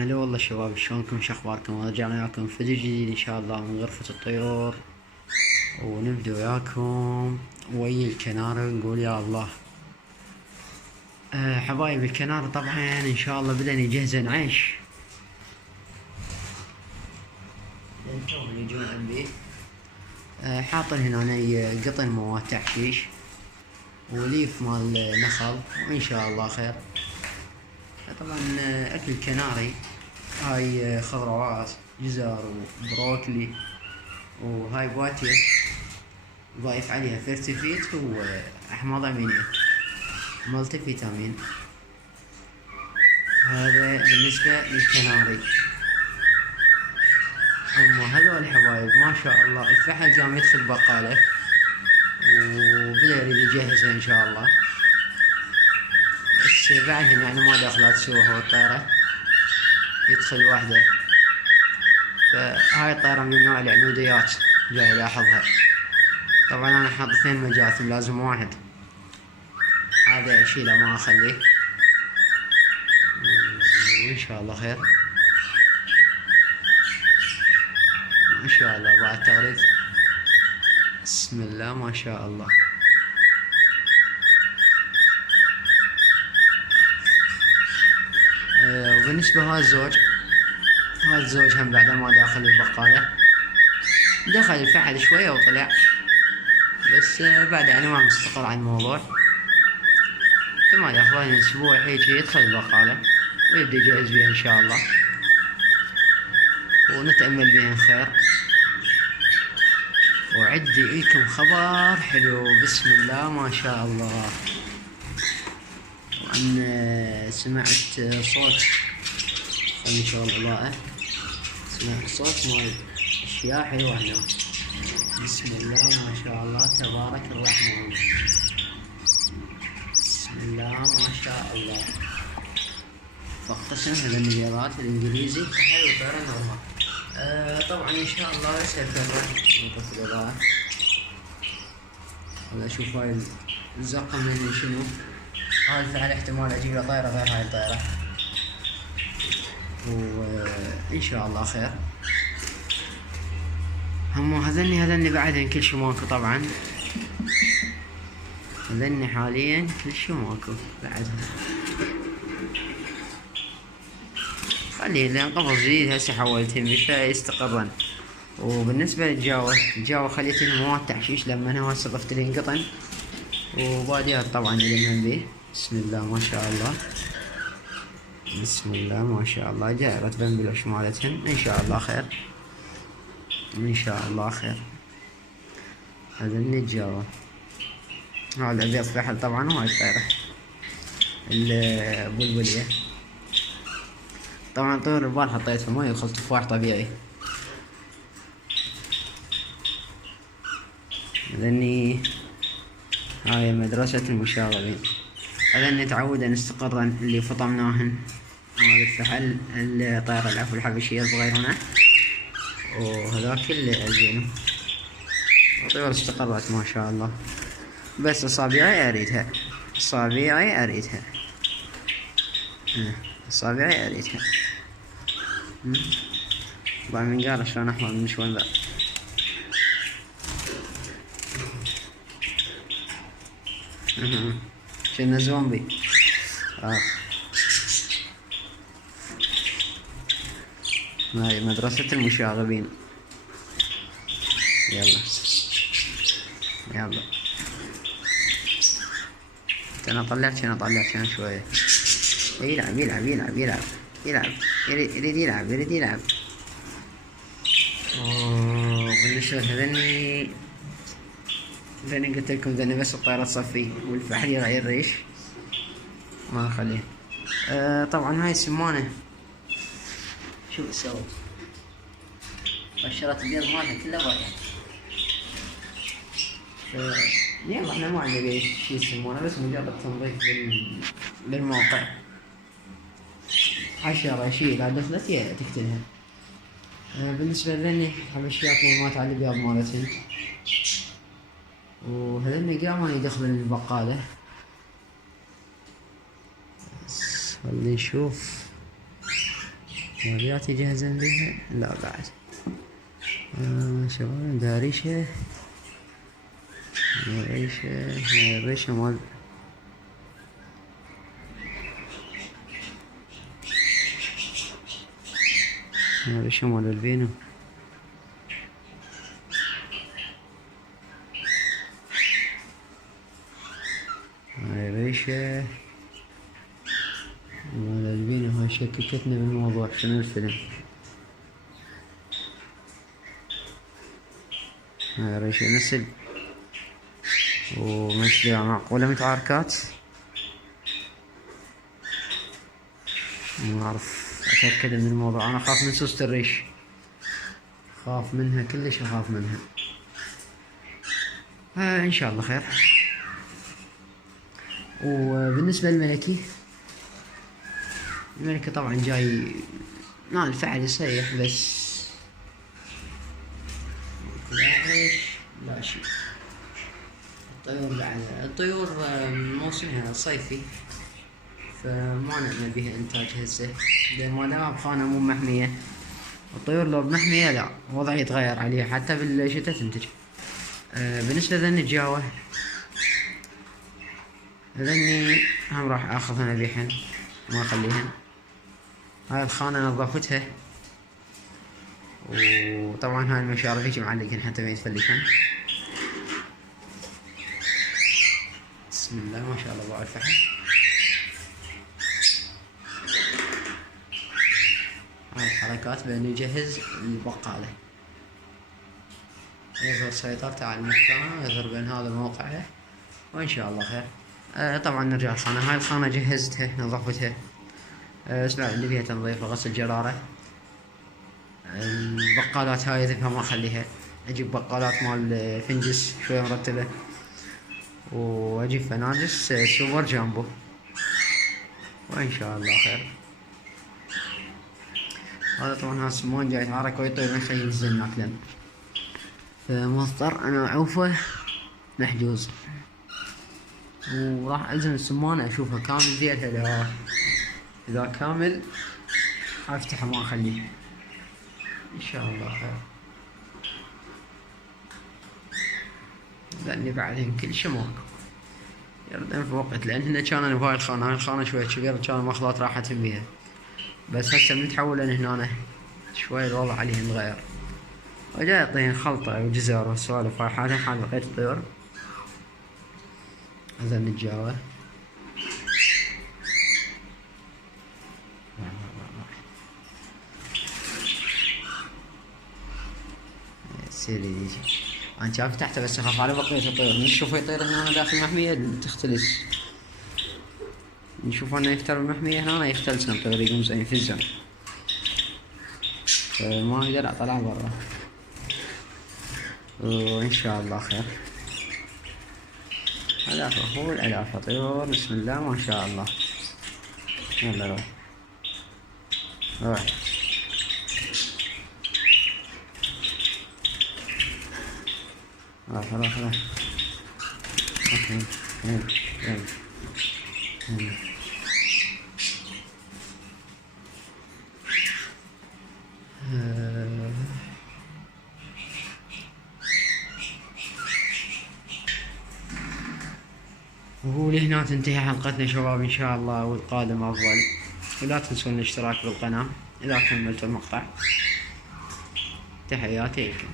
هلا والله شباب، شلونكم؟ شخباركم؟ رجعنا وياكم فيديو جديد ان شاء الله من غرفة الطيور، ونبدأ وياكم ويا الكنارة ونقول يا الله. حبايب الكنارة طبعا ان شاء الله بدنا يجهزن عيش لان توهم يجون عندي. حاطن هنا قطن مواد تحشيش وليف مال نخل، وان شاء الله خير. طبعا اكل كناري هاي خضروات، جزر وبروكلي، وهاي بواتية ضايف عليها فيرتيفيت وأحماض أمينية مالتي فيتامين. هذا بالنسبة للكناري. أما هذول الحبايب ما شاء الله الفحل جام يدخل بقالة وبدأ يريد يجهزها إن شاء الله، بس بعدهم يعني ما داخلات سوى هو الطيرة يدخل وحده. فهاي الطيرة من نوع العنوديات جاي لاحظها. طبعا أنا حاط 2 مجاثم، لازم واحد، هذا أشيله ما أخليه، وإن شاء الله خير. ما شاء الله بعد تغريد، بسم الله ما شاء الله. وبالنسبة هذا الزوج هم بعد ما داخل البقالة دخل الفحل شوية وطلع، بس بعد يعني ما مستقر على الموضوع. احتمال ياخذون اسبوع هيك يدخل البقالة ويبدأ يجهز بيها ان شاء الله، ونتأمل بها خير. وعندي لكم خبر حلو، بسم الله ما شاء الله. طبعا سمعت صوت، خلني نشغل الإضاءة. سمعت صوت مال أشياء حلوة هنا، بسم الله ما شاء الله تبارك الرحمن، بسم الله ما شاء الله. فاقتسم هذا النبيضات الإنجليزي حلو غير نورمال. طبعا إن شاء الله سيفرح نطفي الإضاءة. هذا شوف هاي الزقة من شنو، هاي الفعل احتمال أجيب له طيرة غير هاي الطيرة، وإن شاء الله خير. هم هذني بعدين كل شي ماكو. طبعا هذني حاليا كل شي ماكو بعدها، خليه لان قبل جديد هسه حولتهم فيستقرن. وبالنسبة الجاوة خليت مواد تحشيش لما انا هسه ضفت لهم قطن وباديات طبعا يلمن به. بسم الله ما شاء الله، بسم الله ما شاء الله. جائرة بنبلوش مالتهم ان شاء الله خير، ان شاء الله خير. هذا الجاوة، هذا الابيض فحل طبعا، وهاي الطيرة البلبلية. طبعا طيور البال حطيت في ماي وخلط تفاح طبيعي. لاني هاي مدرسة المشاغبين، هذني تعود ان استقرن اللي فطمناهن. هذا الفحل الطيرة العفو الحبشية الصغير هنا، وهذاك اللي الزينو. الطيور استقرت ما شاء الله، بس اصابعي اريدها، اصابعي اريدها، اصابعي اريدها. طبعا من قال شلون احمر من شلون ذا. شنو زومبي. هاي مدرسة المشاغبين. يلا يلا، انا طلعت هنا شوية. يلعب يلعب يلعب يلعب يلعب، يريد يلعب يريد يلعب. بالنسبة هذني قلت لكم ذني بس الطيارة تصفي والفحل يغير ريش ما اخليه. طبعا هاي السمانة شوف سوت قشرت البيض مالها كلها برا. يلا احنا ما عندنا شي السمانة، بس مجرد تنظيف للموقع. 10 شي لا دخلت تقتلها. بالنسبة لذني حبشيات نيمات على البيض مالتهن، وهذني قاموا يدخلن البقالة. بس خلي نشوف. موليات يجهزن بيها؟ لا بعد. شباب عندها ريشة. هاي الريشة مال الريشة مال الفينو. هاي الريشة مال الفينو. هاي شككتنا بالموضوع شنو الفيلم. هاي الريشة نسل ومثلها معقولة متعاركات. ما أعرف أتأكد من الموضوع. أنا أخاف من سوسة الريش، خاف منها كلش، أخاف منها. إن شاء الله خير. وبالنسبة للملكي، الملكي طبعا جاي الفعل يصيح بس لا شيء. الطيور بعد الطيور موسمها صيفي، فما نأمل بها إنتاج هسه، لأن ما دام بخانة مو محمية. الطيور لو محمية لا، وضع يتغير عليها حتى بالشتاء تنتج. بالنسبة لذن الجاوة، ذني هم راح آخذهن أبيحن ما أخليهن. هاي الخانة نظفتها، وطبعا هاي المشارف هيك معلقهن حتى ما يتفلشن. بسم الله ما شاء الله ابو الفحم. هاي الحركات بأن يجهز البقالة، يظهر سيطرته على المكان، يظهر بأن هذا موقعه، وإن شاء الله خير. طبعا نرجع الخانة. هاي الخانة جهزتها نظفتها. اسمع اللي فيها تنظيف وغسل جرارة. البقالات هاي ذبها ما اخليها، اجيب بقالات مال فنجس شوية مرتبة، واجيب فناجس سوبر جامبو، وان شاء الله خير. هذا طبعا هالسمون جاي يتحرك ويطير من خلي ينزل ناكلن، فمضطر انا اعوفه محجوز، وراح الزم السمانة اشوفها كامل ذيلها. اذا كامل افتحه ما اخليه ان شاء الله خير، لاني بعدين كل شي ماكو يردن في وقت، لان هنا كان بهاي الخانة. هاي الخانة شوية كبيرة، كان مخلات راحتهم بيها، بس هسه من تحولن هنا شوي الوضع عليهم غير، وجاي يعطيهن خلطة وجزر وسوالف. هاي حال بقية الطيور. هذا نتجاوه. سيري يجي انا شايف تحته، بس اخاف على بقية الطيور. نشوفه يطير هنا داخل المحمية تختلس، نشوف انه يختار المحمية هنا يختلسن الطيور يقوم زي يفزن، فما اقدر اطلع برا. وان شاء الله خير. علافة فول علافة طيور. بسم الله ما شاء الله. يلا روح روح. روح روح روح. اوكي يلا يلا يلا. وهو لهنا تنتهي حلقتنا شباب ان شاء الله، والقادم افضل. ولا تنسون الاشتراك بالقناة اذا كملتوا المقطع. تحياتي لكم.